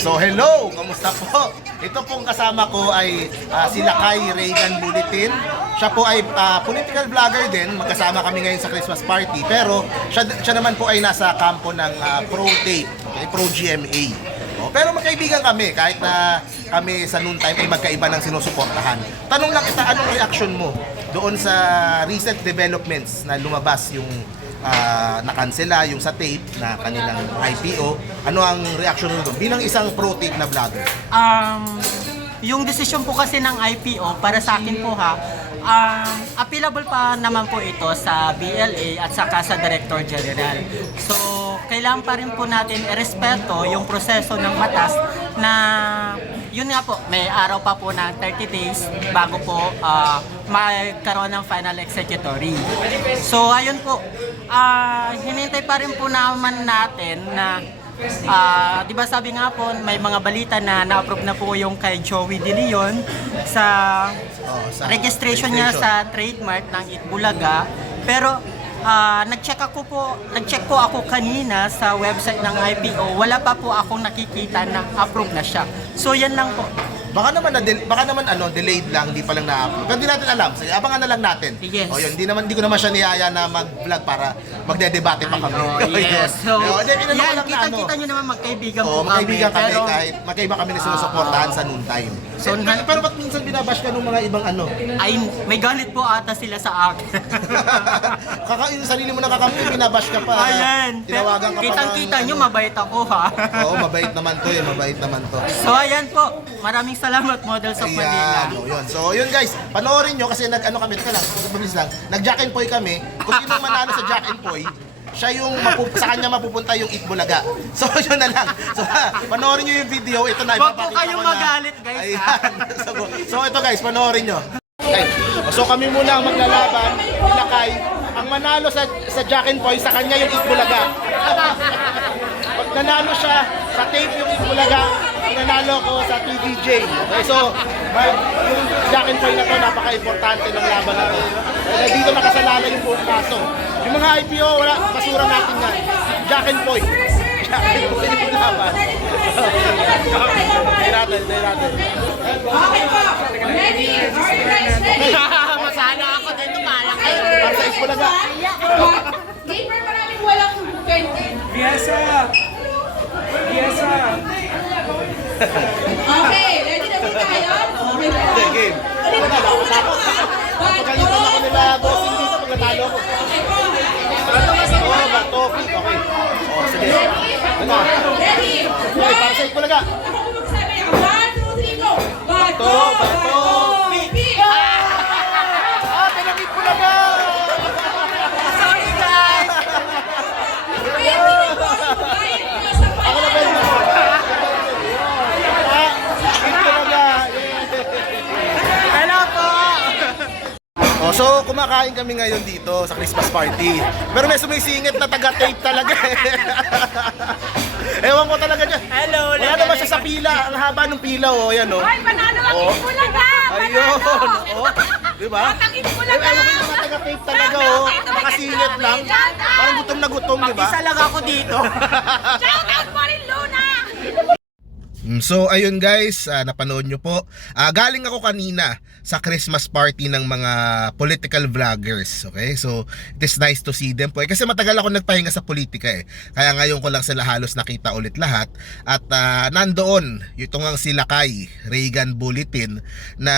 So hello, kamusta po? Ito pong kasama ko ay ah, si Lakay Reagan Bulletin. Siya po ay ah, political vlogger din. Magkasama kami ngayon sa Christmas party. Pero siya, siya naman po ay nasa kampo ng ah, Pro Tape, okay, Pro GMA. Oh, pero magkaibigan kami kahit na kami sa noon time ay magkaiba ng sinusuportahan. Tanong lang kita, anong reaction mo doon sa recent developments na lumabas yung ah, nakansela yung sa tape na kanilang IPO. Ano ang reaction mo doon bilang isang pro tape na vlogger? Um, yung desisyon po kasi ng IPO, para sa akin po ha, um, applicable pa naman po ito sa BLA at saka sa Director General. So, kailangan pa rin po natin irespeto yung proseso ng matas na yun nga po, may araw pa po ng 30 days bago po ah, magkaroon ng final executory. So, ayun po, ah hinintay pa rin po naman natin na Ah, 'di ba sabi nga po may mga balita na na-approve na po yung kay Joey De Leon sa Oh, sa registration niya sa trademark ng Itbulaga. Pero ah, nag-check ako po, nag-check po ako kanina sa website ng IPO. Wala pa po akong nakikita na approve na siya. So yan lang po. Baka naman na baka naman ano delayed lang, hindi pa lang na-upload. Pero hindi natin alam. Sige, abangan na lang natin. Yes. O yun, hindi naman hindi ko naman siya niyaya na mag-vlog para magde-debate pa kami. Oh, yes. So, Yun, hindi, inano yan, lang na ano. kita-kita nyo naman magkaibigan po kami. magkaibigan kami Pero, kahit magkaiba kami na sinusuportahan sa noon time. So, Eh, na- pero ba't minsan binabash ka ng mga ibang ano? ay, may galit po ata sila sa akin. Kaka yung sarili mo nakakampi, binabash ka pa. Ayan. Tinawagan ka pa. Kitang-kita ng- nyo, mabait ako ha. Oo, mabait naman to eh, mabait naman to. so ayan po, maraming salamat Models of Manila. Ayan, oh, yun. So, yun guys, panoorin nyo kasi nag-ano kami, teka lang, mabilis lang, nag-Jack and Poy kami. Kung sino manalo sa Jack and Poy, siya yung mapu- sa kanya mapupunta yung Itbulaga. So, yun na lang. So, panoorin nyo yung video. Ito na, Huwag po ipapakita kayong ko na. magalit, guys, ha? Ayan. so, so, ito guys, panoorin nyo. Okay. So, kami muna ang maglalaban. Pinakay. Ang manalo sa sa Jack and Poy, sa kanya yung Itbulaga. Pag nanalo siya sa tape yung Itbulaga, nanalo ko sa TVJ. Okay, so, yung Jack and Poy na to, napaka-importante ng laban na to. Dahil dito nakasalala yung buong kaso. Yung mga IPO, wala, basura natin yan. Jack and Poy. Jack and Poy yung laban. Hindi natin. Okay po. Ready? Alright guys, ready? Masana ako dito, malaki. Para sa Itbulaga. Gamer maraming walang content. Piesa! Piesa! Okay, ready na po tayo? Okay po. Okay, game. Wala na, ako ako. Pagkalitan ako nila bossing dito pag natalo ko. Okay po. Oh, ba, topic. Okay. Oh, sige. Ano? Oh, so kumakain kami ngayon dito sa Christmas party. Pero may sumisingit na taga-tape talaga eh. Ewan ko talaga dyan. Hello! Wala naman siya sa pila. Ang haba ng pila, oh. Yan, oh. Ay, panalo ang Oh. Itbulaga! Ayun. Panalo! Oh. Di ba? Batang Eh, Itbulaga! ewan ko yung mga taga-tape talaga, oh. Nakasingit lang. Parang gutom na gutom, di ba? Isa lang ako dito. Shout out po rin Luna! Mm, So ayun guys, ah, napanood nyo po. Ah, galing ako kanina sa Christmas party ng mga political vloggers. Okay? So it is nice to see them po. Eh, kasi matagal ako nagpahinga sa politika eh. Kaya ngayon ko lang sila halos nakita ulit lahat. At ah, nandoon, itong ang si Lakay, Reagan Bulletin na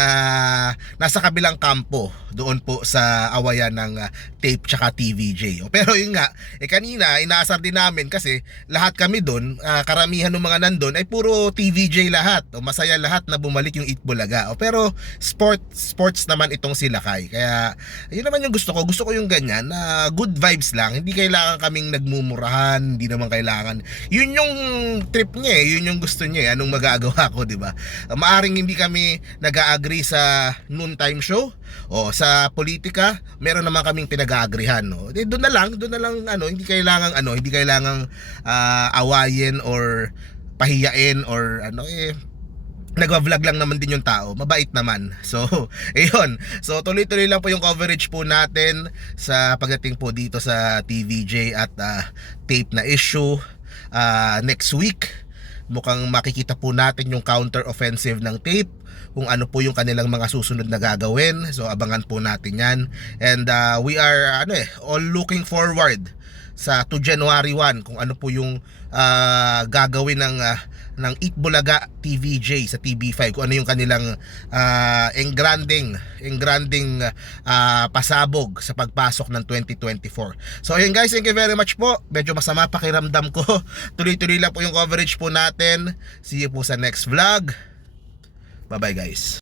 nasa kabilang kampo doon po sa awayan ng ah, tape tsaka TVJ. O, pero yun nga, eh kanina inaasar din namin kasi lahat kami doon, ah, karamihan ng mga nandun ay puro TVJ lahat. O masaya lahat na bumalik yung Itbulaga. O pero sport sports naman itong si Lakay. Kaya yun naman yung gusto ko. Gusto ko yung ganyan na good vibes lang. Hindi kailangan kaming nagmumurahan, hindi naman kailangan. Yun yung trip niya eh. Yun yung gusto niya eh. Anong magagawa ko, di ba? Maaring hindi kami nag-agree sa noontime show o sa politika, meron naman kaming pinag-aagrihan, no. Eh, doon na lang, doon na lang ano, hindi kailangang ano, hindi kailangang ah, awayin or pahiyain or ano eh nagwa-vlog lang naman din yung tao. Mabait naman. So, ayun. So, tuloy-tuloy lang po yung coverage po natin sa pagdating po dito sa TVJ at ah, tape na issue ah, next week. mukhang makikita po natin yung counter offensive ng tape kung ano po yung kanilang mga susunod na gagawin so abangan po natin yan and uh, we are ano eh all looking forward sa to January 1 kung ano po yung ah, gagawin ng ah, ng Eat Bulaga TVJ sa TV5 kung ano yung kanilang uh, engranding engranding ah, pasabog sa pagpasok ng 2024. So ayun guys, thank you very much po. Medyo masama pakiramdam ko. Tuloy-tuloy lang po yung coverage po natin. See you po sa next vlog. Bye-bye guys.